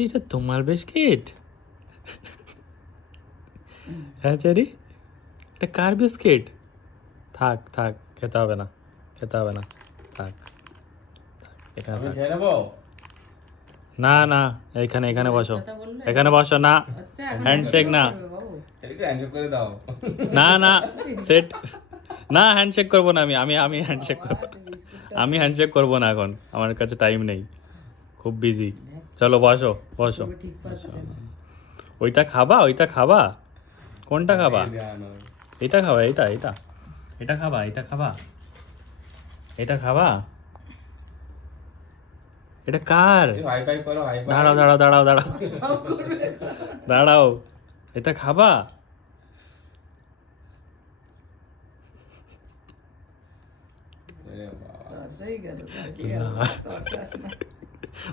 এটা তোমার বিস্কিট? হ্যাঁ চারি, এটা কার বিস্কিট? থাক থাক, খেতে হবে না, খেতে হবে না, থাক থাক, এখানে আমি থাক। খেয়ে নেবো। না না, এখানে এখানে বসো, এখানে বসো না, হ্যান্ডশেক না, একটু হ্যান্ডশেক করে দাও। না না, সেট না, হ্যান্ডশেক করবো না, আমি হ্যান্ডশেক করবো না। আমি হ্যান্ডশেক করবো না এখন, আমার কাছে টাইম নেই, খুব বিজি। চলো বসো বসো। ওইটা খাবা, ওইটা খাবা, কোনটা খাবা? এটা খাবা, এটা এটা এটা খাবা, এটা খাবা, এটা খাবা? এটা কার? হাই ফাইভ করো, হাই ফাইভ। দাঁড়াও দাঁড়াও দাঁড়াও দাঁড়াও দাঁড়াও, এটা খাবা? আরে বাবা। তরসাই গেল, না। তরসাস না।